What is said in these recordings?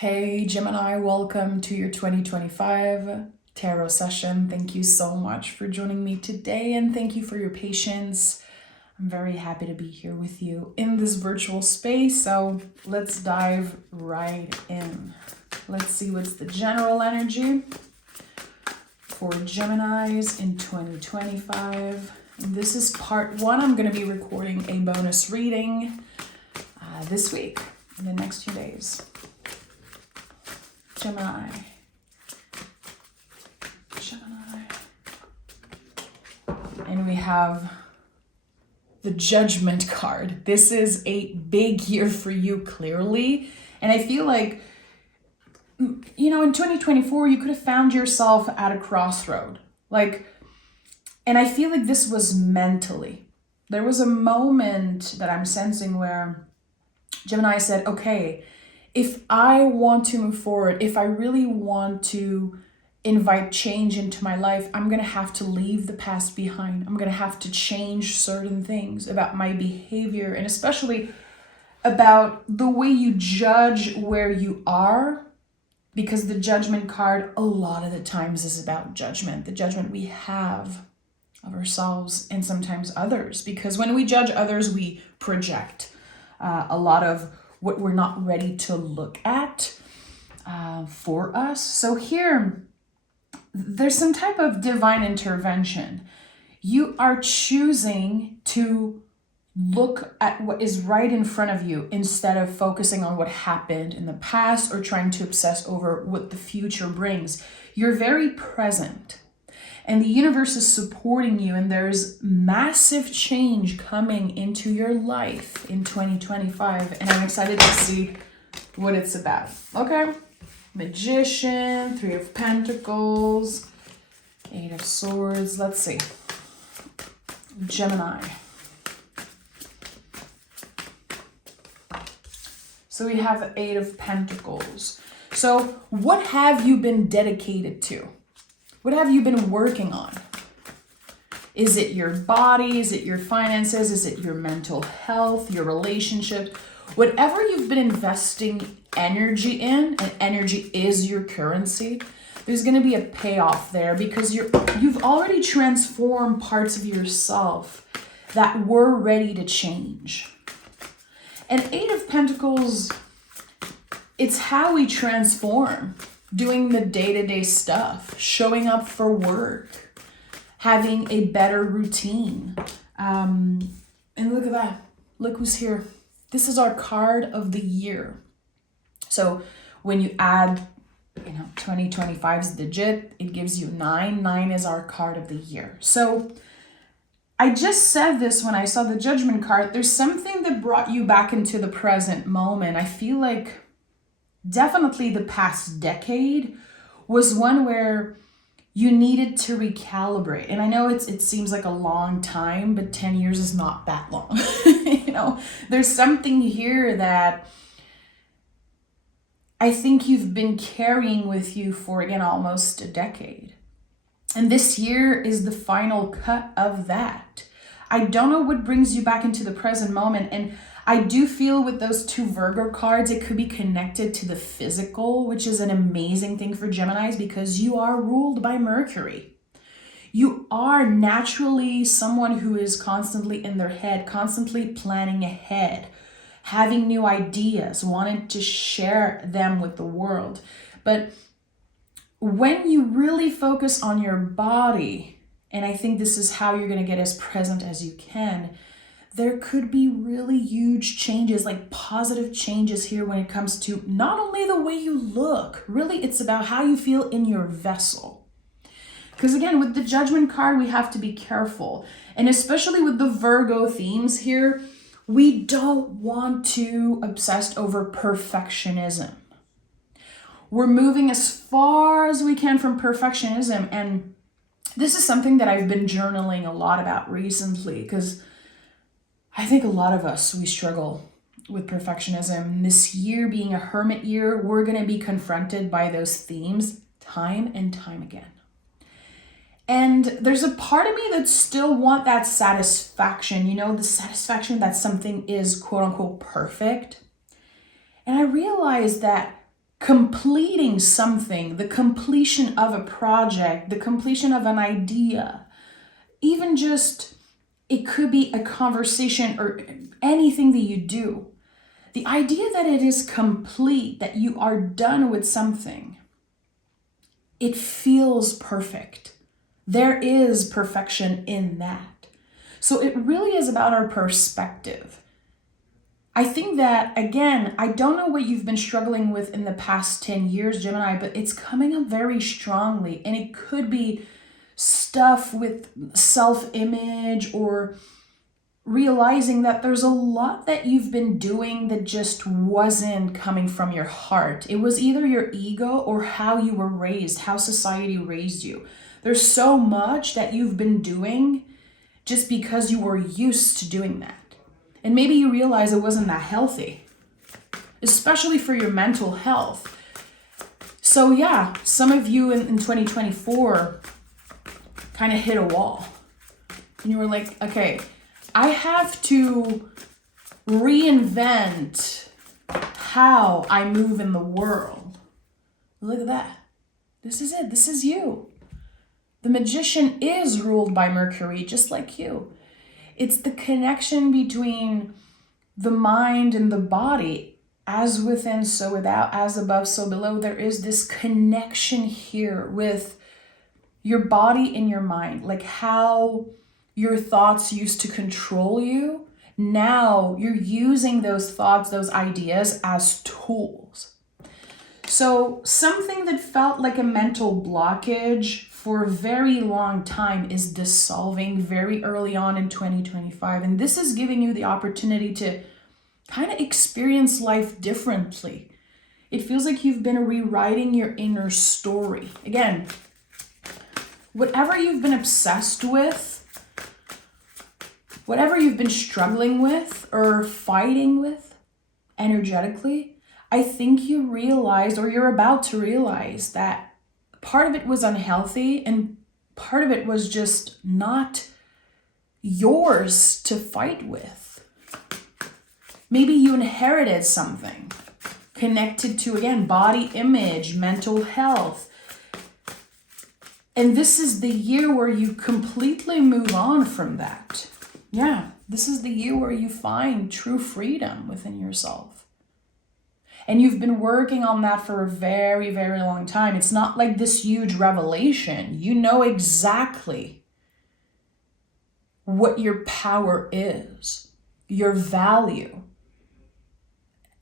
Hey Gemini, welcome to your 2025 tarot session. Thank you so much for joining me today and thank you for your patience. I'm very happy to be here with you in this virtual space. So let's dive right in. Let's see what's the general energy for Geminis in 2025. This is part one. I'm going to be recording a bonus reading this week in the next few days. Gemini. And we have the Judgment card. This is a big year for you, clearly. And I feel like, in 2024, you could have found yourself at a crossroad. And I feel like this was mentally. There was a moment that I'm sensing where Gemini said, okay, if I want to move forward, if I really want to invite change into my life, I'm going to have to leave the past behind. I'm going to have to change certain things about my behavior and especially about the way you judge where you are, because the Judgment card a lot of the times is about judgment, the judgment we have of ourselves and sometimes others, because when we judge others, we project a lot of what we're not ready to look at for us. So here, there's some type of divine intervention. You are choosing to look at what is right in front of you instead of focusing on what happened in the past or trying to obsess over what the future brings. You're very present. And the universe is supporting you, and there's massive change coming into your life in 2025. And I'm excited to see what it's about. Okay? Magician, Three of Pentacles, Eight of Swords. Let's see. Gemini. So we have Eight of Pentacles. So what have you been dedicated to? What have you been working on? Is it your body? Is it your finances? Is it your mental health, your relationships? Whatever you've been investing energy in, and energy is your currency, there's going to be a payoff there because you've already transformed parts of yourself that were ready to change. And Eight of Pentacles, it's how we transform. Doing the day-to-day stuff, showing up for work, having a better routine. And look at that. Look who's here. This is our card of the year. So when you add, 2025's digit, it gives you 9. 9 is our card of the year. So I just said this when I saw the Judgment card. There's something that brought you back into the present moment. I feel like definitely the past decade was one where you needed to recalibrate. And I know it seems like a long time, but 10 years is not that long. There's something here that I think you've been carrying with you for, again, almost a decade. And this year is the final cut of that. I don't know what brings you back into the present moment. And I do feel with those two Virgo cards, it could be connected to the physical, which is an amazing thing for Geminis because you are ruled by Mercury. You are naturally someone who is constantly in their head, constantly planning ahead, having new ideas, wanting to share them with the world. But when you really focus on your body, and I think this is how you're going to get as present as you can, there could be really huge changes, like positive changes here when it comes to not only the way you look, really it's about how you feel in your vessel. Because again, with the Judgment card, we have to be careful. And especially with the Virgo themes here, we don't want to obsess over perfectionism. We're moving as far as we can from perfectionism. And this is something that I've been journaling a lot about recently because I think a lot of us, we struggle with perfectionism. This year being a hermit year, we're going to be confronted by those themes time and time again. And there's a part of me that still want that satisfaction, the satisfaction that something is quote unquote perfect. And I realized that completing something, the completion of a project, the completion of an idea, even just, it could be a conversation or anything that you do. The idea that it is complete, that you are done with something, it feels perfect. There is perfection in that. So it really is about our perspective. I think that, again, I don't know what you've been struggling with in the past 10 years, Gemini, but it's coming up very strongly. And it could be stuff with self-image or realizing that there's a lot that you've been doing that just wasn't coming from your heart. It was either your ego or how you were raised, how society raised you. There's so much that you've been doing just because you were used to doing that. And maybe you realize it wasn't that healthy, especially for your mental health. So yeah, some of you in 2024 kind of hit a wall. And you were like, okay, I have to reinvent how I move in the world. Look at that. This is it. This is you. The magician is ruled by Mercury, just like you. It's the connection between the mind and the body, as within, so without, as above, so below. There is this connection here with your body and your mind, like how your thoughts used to control you. Now you're using those thoughts, those ideas as tools. So something that felt like a mental blockage for a very long time is dissolving very early on in 2025. And this is giving you the opportunity to kind of experience life differently. It feels like you've been rewriting your inner story. Again, whatever you've been obsessed with, whatever you've been struggling with or fighting with energetically, I think you realized, or you're about to realize, that part of it was unhealthy and part of it was just not yours to fight with. Maybe you inherited something connected to, again, body image, mental health. And this is the year where you completely move on from that. Yeah, this is the year where you find true freedom within yourself. And you've been working on that for a very, very long time. It's not like this huge revelation. You know exactly what your power is, your value.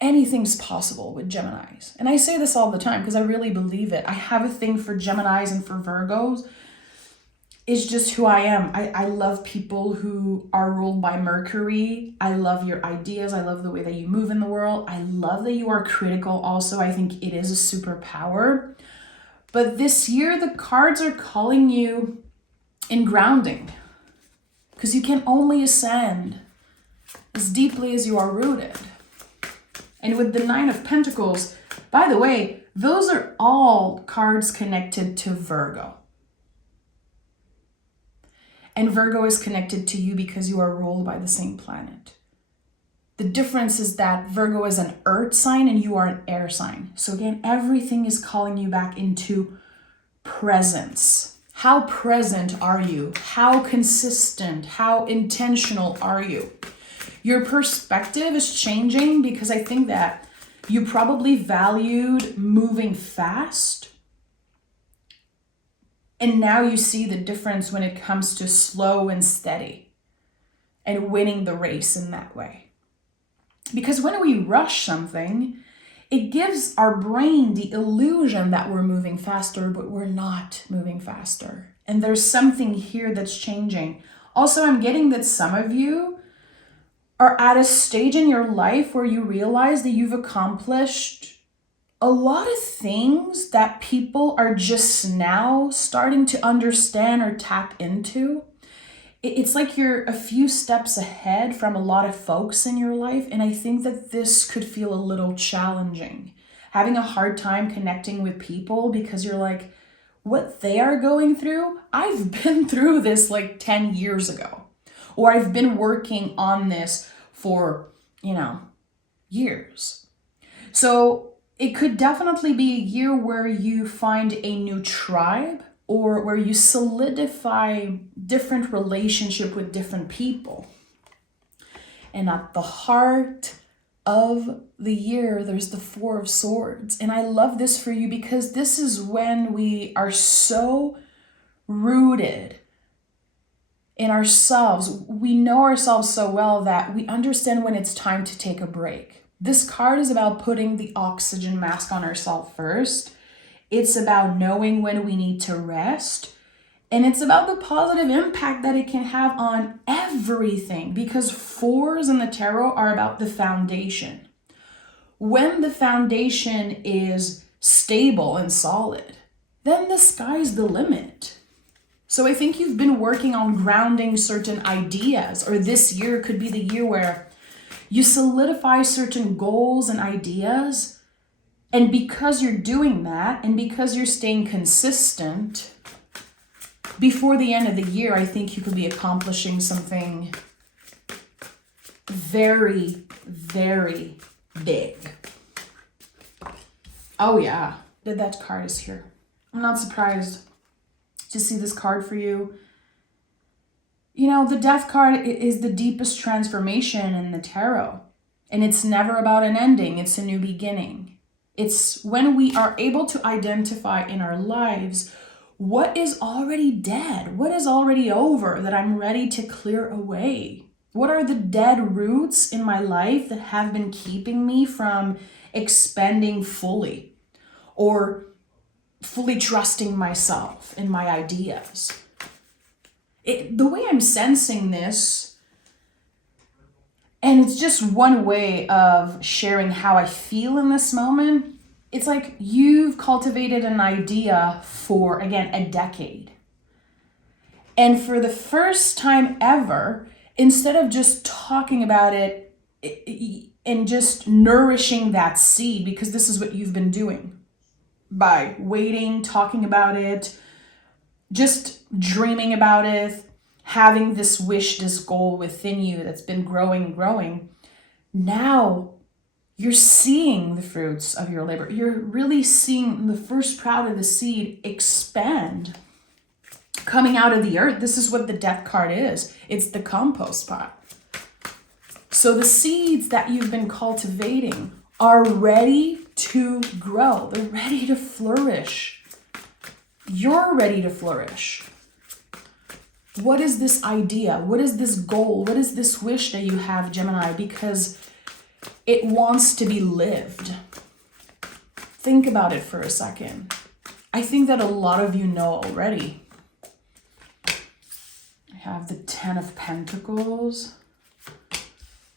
Anything's possible with Geminis. And I say this all the time because I really believe it. I have a thing for Geminis and for Virgos. It's just who I am. I love people who are ruled by Mercury. I love your ideas. I love the way that you move in the world. I love that you are critical also. I think it is a superpower. But this year, the cards are calling you in grounding, because you can only ascend as deeply as you are rooted. And with the Nine of Pentacles, by the way, those are all cards connected to Virgo. And Virgo is connected to you because you are ruled by the same planet. The difference is that Virgo is an earth sign and you are an air sign. So again, everything is calling you back into presence. How present are you? How consistent? How intentional are you? Your perspective is changing because I think that you probably valued moving fast. And now you see the difference when it comes to slow and steady and winning the race in that way. Because when we rush something, it gives our brain the illusion that we're moving faster, but we're not moving faster. And there's something here that's changing. Also, I'm getting that some of you are at a stage in your life where you realize that you've accomplished a lot of things that people are just now starting to understand or tap into. It's like you're a few steps ahead from a lot of folks in your life. And I think that this could feel a little challenging. Having a hard time connecting with people because you're like, what they are going through, I've been through this like 10 years ago. Or I've been working on this for, years. So it could definitely be a year where you find a new tribe or where you solidify different relationship with different people. And at the heart of the year, there's the Four of Swords. And I love this for you because this is when we are so rooted in ourselves. We know ourselves so well that we understand when it's time to take a break. This card is about putting the oxygen mask on ourselves first. It's about knowing when we need to rest. And it's about the positive impact that it can have on everything, because fours in the tarot are about the foundation. When the foundation is stable and solid, then the sky's the limit. So I think you've been working on grounding certain ideas, or this year could be the year where you solidify certain goals and ideas. And because you're doing that, and because you're staying consistent, before the end of the year, I think you could be accomplishing something very, very big. Oh yeah, that card is here. I'm not surprised to see this card for you. You know, the Death card is the deepest transformation in the tarot. And it's never about an ending, it's a new beginning. It's when we are able to identify in our lives what is already dead, what is already over that I'm ready to clear away. What are the dead roots in my life that have been keeping me from expanding fully or fully trusting myself and my ideas? The way I'm sensing this, and it's just one way of sharing how I feel in this moment, it's like you've cultivated an idea for, again, a decade. And for the first time ever, instead of just talking about it and just nourishing that seed, because this is what you've been doing by waiting, talking about it, just dreaming about it, having this wish, this goal within you that's been growing and growing. Now you're seeing the fruits of your labor. You're really seeing the first sprout of the seed expand, coming out of the earth. This is what the Death card is. It's the compost pot. So the seeds that you've been cultivating are ready to grow. They're ready to flourish. You're ready to flourish. What is this idea? What is this goal? What is this wish that you have, Gemini? Because it wants to be lived. Think about it for a second. I think that a lot of you know already. I have the 10 of Pentacles,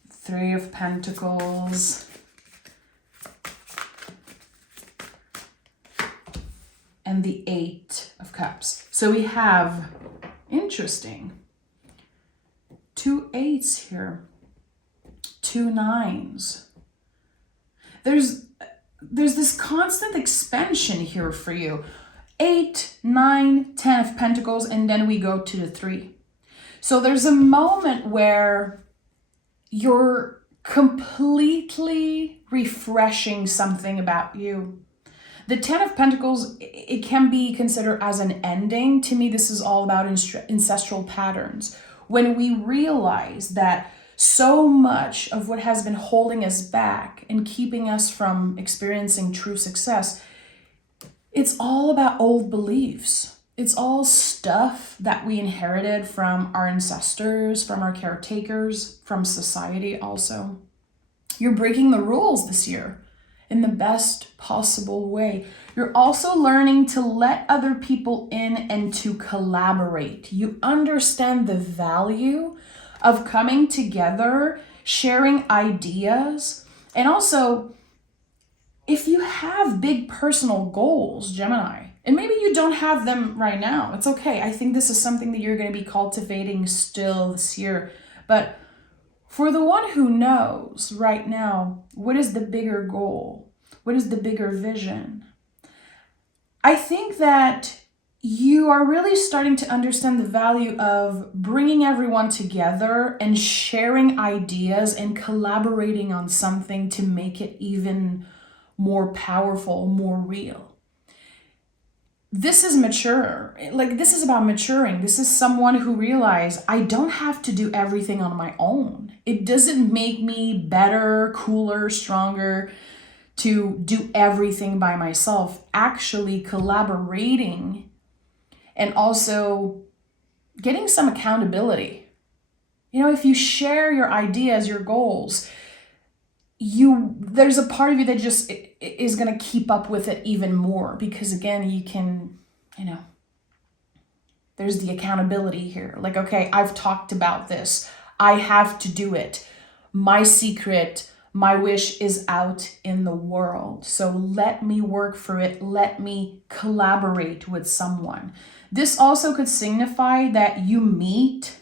3 of Pentacles, and the 8 of Cups. So we have, interesting, 2 8s here. 2 9s. There's this constant expansion here for you. 8, 9, 10 of Pentacles, and then we go to the 3. So there's a moment where you're completely refreshing something about you. The 10 of Pentacles, it can be considered as an ending. To me, this is all about ancestral patterns. When we realize that so much of what has been holding us back and keeping us from experiencing true success, it's all about old beliefs. It's all stuff that we inherited from our ancestors, from our caretakers, from society also. You're breaking the rules this year in the best possible way. You're also learning to let other people in and to collaborate. You understand the value of coming together, sharing ideas, and also if you have big personal goals, Gemini, and maybe you don't have them right now, it's okay. I think this is something that you're going to be cultivating still this year. But for the one who knows right now, what is the bigger goal? What is the bigger vision? I think that you are really starting to understand the value of bringing everyone together and sharing ideas and collaborating on something to make it even more powerful, more real. This is mature. Like, this is about maturing. This is someone who realized I don't have to do everything on my own. It doesn't make me better, cooler, stronger to do everything by myself. Actually collaborating and also getting some accountability. You know, if you share your ideas, your goals, there's a part of you that just is going to keep up with it even more, because again, you can, there's the accountability here. Like, okay, I've talked about this. I have to do it. My secret, my wish is out in the world. So let me work for it. Let me collaborate with someone. This also could signify that you meet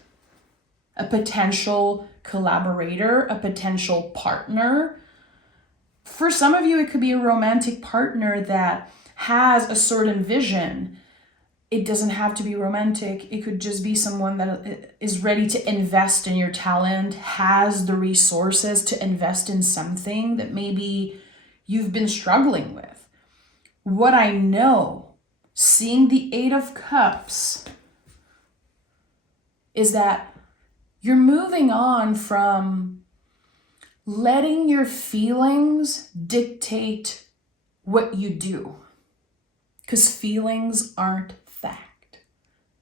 a potential collaborator, a potential partner. For some of you, it could be a romantic partner that has a certain vision. It doesn't have to be romantic. It could just be someone that is ready to invest in your talent, has the resources to invest in something that maybe you've been struggling with. What I know, seeing the 8 of Cups, is that you're moving on from letting your feelings dictate what you do. Because feelings aren't fact.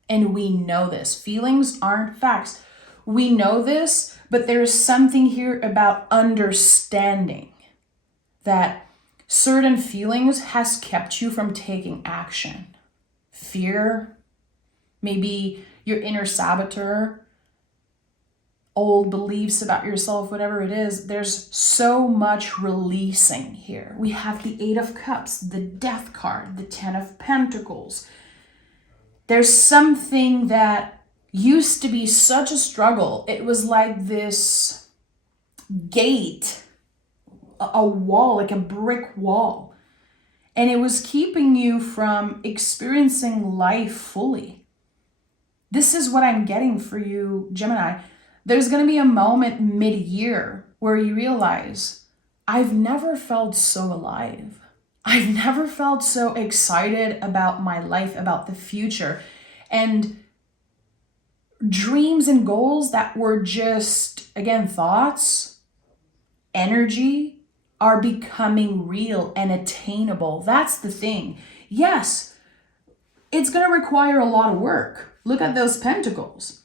And we know this. Feelings aren't facts. We know this, but there's something here about understanding that certain feelings has kept you from taking action. Fear, maybe your inner saboteur, old beliefs about yourself, whatever it is. There's so much releasing here. We have the 8 of Cups, the Death card, the 10 of Pentacles. There's something that used to be such a struggle. It was like this gate, a wall, like a brick wall. And it was keeping you from experiencing life fully. This is what I'm getting for you, Gemini. There's going to be a moment mid-year where you realize, I've never felt so alive. I've never felt so excited about my life, about the future. And dreams and goals that were just, again, thoughts, energy, are becoming real and attainable. That's the thing. Yes, it's going to require a lot of work. Look at those pentacles.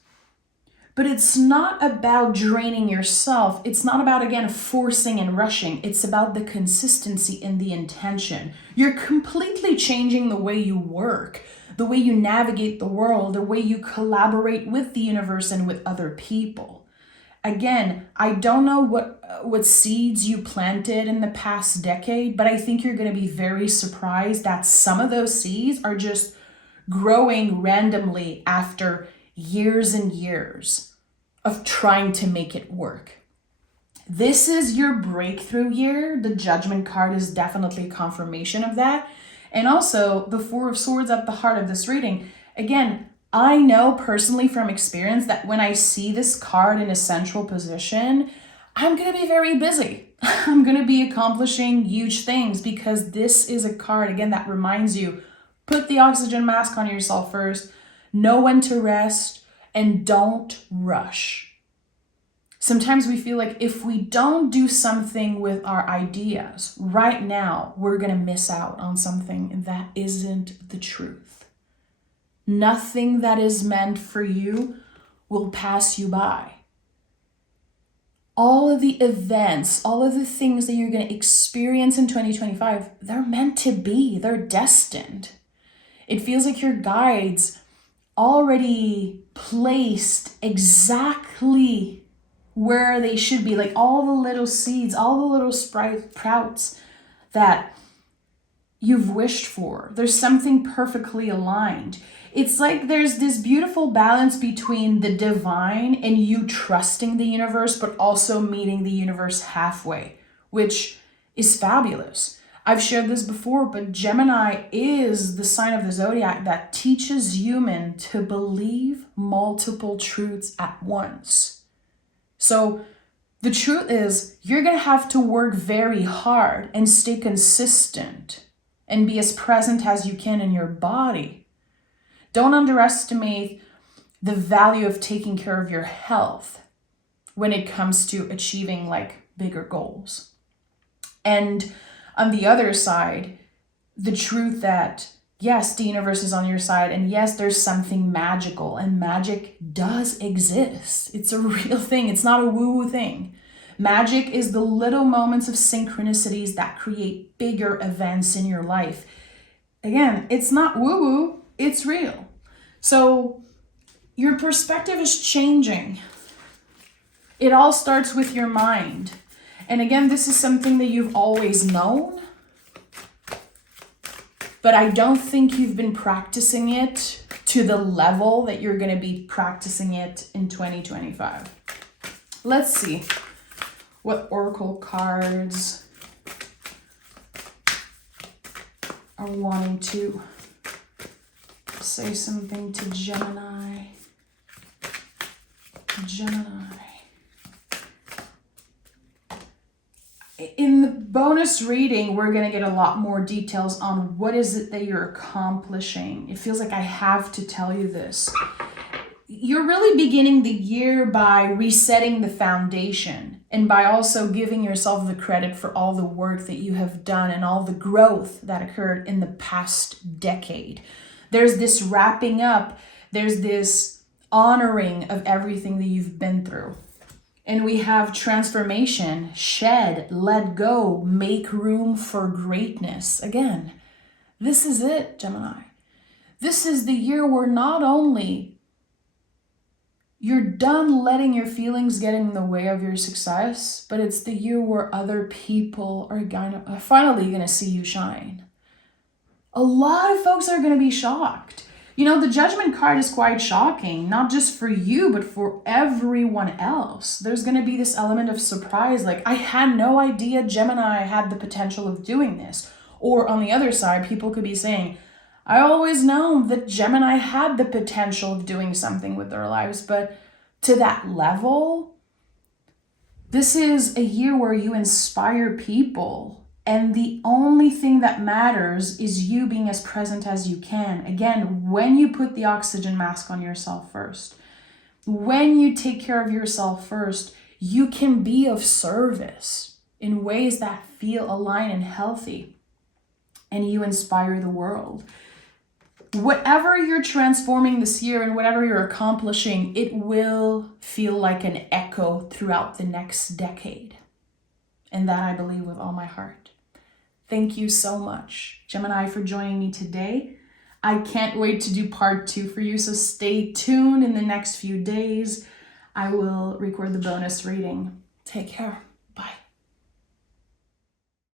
But it's not about draining yourself. It's not about, again, forcing and rushing. It's about the consistency and the intention. You're completely changing the way you work, the way you navigate the world, the way you collaborate with the universe and with other people. Again, I don't know what seeds you planted in the past decade, but I think you're going to be very surprised that some of those seeds are just growing randomly after years and years of trying to make it work. This is your breakthrough year. The Judgment card is definitely confirmation of that. And also the 4 of Swords at the heart of this reading. Again, I know personally from experience that when I see this card in a central position, I'm going to be very busy. I'm going to be accomplishing huge things, because this is a card, again, that reminds you, put the oxygen mask on yourself first. Know when to rest, and don't rush. Sometimes we feel like if we don't do something with our ideas right now, we're going to miss out on something, and that isn't the truth. Nothing that is meant for you will pass you by. All of the events, all of the things that you're going to experience in 2025, they're meant to be, they're destined. It feels like your guides already placed exactly where they should be, like all the little seeds, all the little sprouts that you've wished for. There's something perfectly aligned. It's like there's this beautiful balance between the divine and you trusting the universe, but also meeting the universe halfway, which is fabulous. I've shared this before, but Gemini is the sign of the zodiac that teaches human to believe multiple truths at once. So The truth is, you're going to have to work very hard and stay consistent and be as present as you can in your body. Don't underestimate the value of taking care of your health when it comes to achieving like bigger goals. And on the other side, the truth that yes, the universe is on your side, and yes, there's something magical, and magic does exist. It's a real thing. It's not a woo-woo thing. Magic is the little moments of synchronicities that create bigger events in your life. Again, it's not woo-woo, it's real. So your perspective is changing. It all starts with your mind. And again, this is something that you've always known, but I don't think you've been practicing it to the level that you're going to be practicing it in 2025. Let's see what oracle cards are wanting to say something to Gemini. In the bonus reading, we're going to get a lot more details on what is it that you're accomplishing. It feels like I have to tell you this. You're really beginning the year by resetting the foundation and by also giving yourself the credit for all the work that you have done and all the growth that occurred in the past decade. There's this wrapping up. There's this honoring of everything that you've been through. And we have transformation, shed, let go, make room for greatness. Again, this is it, Gemini. This is the year where not only you're done letting your feelings get in the way of your success, but it's the year where other people are finally going to see you shine. A lot of folks are going to be shocked. You know, the Judgment card is quite shocking, not just for you, but for everyone else. There's going to be this element of surprise, like, I had no idea Gemini had the potential of doing this. Or on the other side, people could be saying, I always known that Gemini had the potential of doing something with their lives, but to that level, this is a year where you inspire people. And the only thing that matters is you being as present as you can. Again, when you put the oxygen mask on yourself first, when you take care of yourself first, you can be of service in ways that feel aligned and healthy, and you inspire the world. Whatever you're transforming this year and whatever you're accomplishing, it will feel like an echo throughout the next decade. And that I believe with all my heart. Thank you so much, Gemini, for joining me today. I can't wait to do part 2 for you, so stay tuned in the next few days. I will record the bonus reading. Take care.